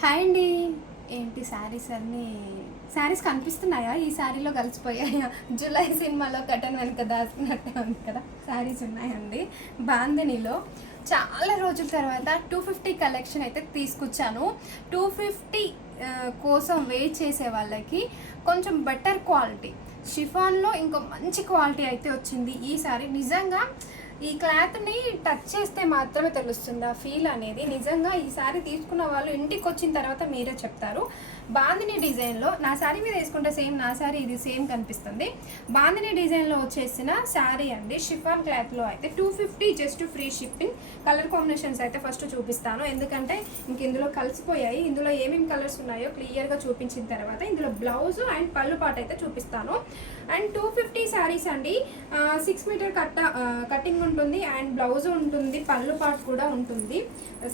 Hi అండి. ఏంటి శారీస్ అన్నీ శారీస్ కనిపిస్తున్నాయా? ఈ శారీలో కలిసిపోయాయా? జూలై సినిమాలో కటన్ వెనుక దాచుకున్నట్టే ఉంది కదా. శారీస్ ఉన్నాయండి బాందినిలో. చాలా రోజుల తర్వాత 250 కలెక్షన్ అయితే తీసుకొచ్చాను. 250 కోసం వెయిట్ చేసే వాళ్ళకి కొంచెం బెటర్ క్వాలిటీ షిఫాన్లో ఇంకో మంచి క్వాలిటీ అయితే వచ్చింది ఈ శారీ. నిజంగా ఈ క్లాత్ని టచ్ చేస్తే మాత్రమే తెలుస్తుంది ఆ ఫీల్ అనేది. నిజంగా ఈ శారీ తీసుకున్న వాళ్ళు ఇంటికి వచ్చిన తర్వాత మీరే చెప్తారు. బాందిని డిజైన్లో నా శారీ మీద వేసుకుంటే సేమ్ నా శారీ ఇది సేమ్ కనిపిస్తుంది. బాందిని డిజైన్లో వచ్చేసిన శారీ అండి, షిఫాన్ క్లాత్లో అయితే 250 just free shipping. Colour combinations అయితే ఫస్ట్ చూపిస్తాను, ఎందుకంటే ఇంక ఇందులో కలిసిపోయాయి. ఇందులో ఏమేమి కలర్స్ ఉన్నాయో క్లియర్గా చూపించిన తర్వాత ఇందులో బ్లౌజ్ అండ్ పళ్ళు పాట అయితే చూపిస్తాను. అండ్ 250 శారీస్ అండి, 6 మీటర్ కటింగ్ ఉంటుంది అండ్ బ్లౌజ్ ఉంటుంది, పళ్ళు పాటు కూడా ఉంటుంది.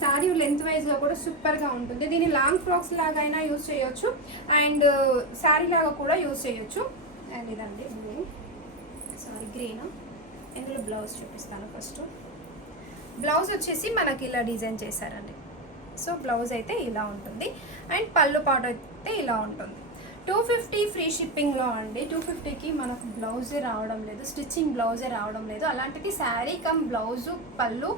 శారీ లెంత్ వైజ్గా కూడా సూపర్గా ఉంటుంది. దీన్ని లాంగ్ ఫ్రాక్స్ లాగా అయినా యూజ్ చేయొచ్చు అండ్ శారీ లాగా కూడా యూజ్ చేయొచ్చు. అండ్ ఇదండి సారీ గ్రీన్. ఇందులో బ్లౌజ్ చూపిస్తాను. ఫస్ట్ బ్లౌజ్ వచ్చేసి మనకి ఇలా డిజైన్ చేశారండి. సో బ్లౌజ్ అయితే ఇలా ఉంటుంది అండ్ పళ్ళు పాటు అయితే ఇలా ఉంటుంది. 250 ఫ్రీ షిప్పింగ్లో అండి. 250కి మనకు బ్లౌజే రావడం లేదు, స్టిచ్చింగ్ బ్లౌజే రావడం లేదు. అలాంటిది శారీ కమ్ బ్లౌజు పళ్ళు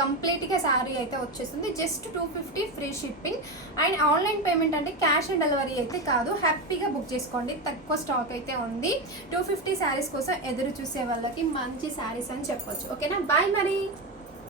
కంప్లీట్గా శారీ అయితే వచ్చేస్తుంది. Just 250 free shipping. And online payment అంటే క్యాష్ ఆన్ డెలివరీ అయితే కాదు. హ్యాపీగా బుక్ చేసుకోండి, తక్కువ స్టాక్ అయితే ఉంది. 250 శారీస్ కోసం ఎదురు చూసే వాళ్ళకి మంచి శారీస్ అని చెప్పొచ్చు. ఓకేనా, బాయ్ మరి.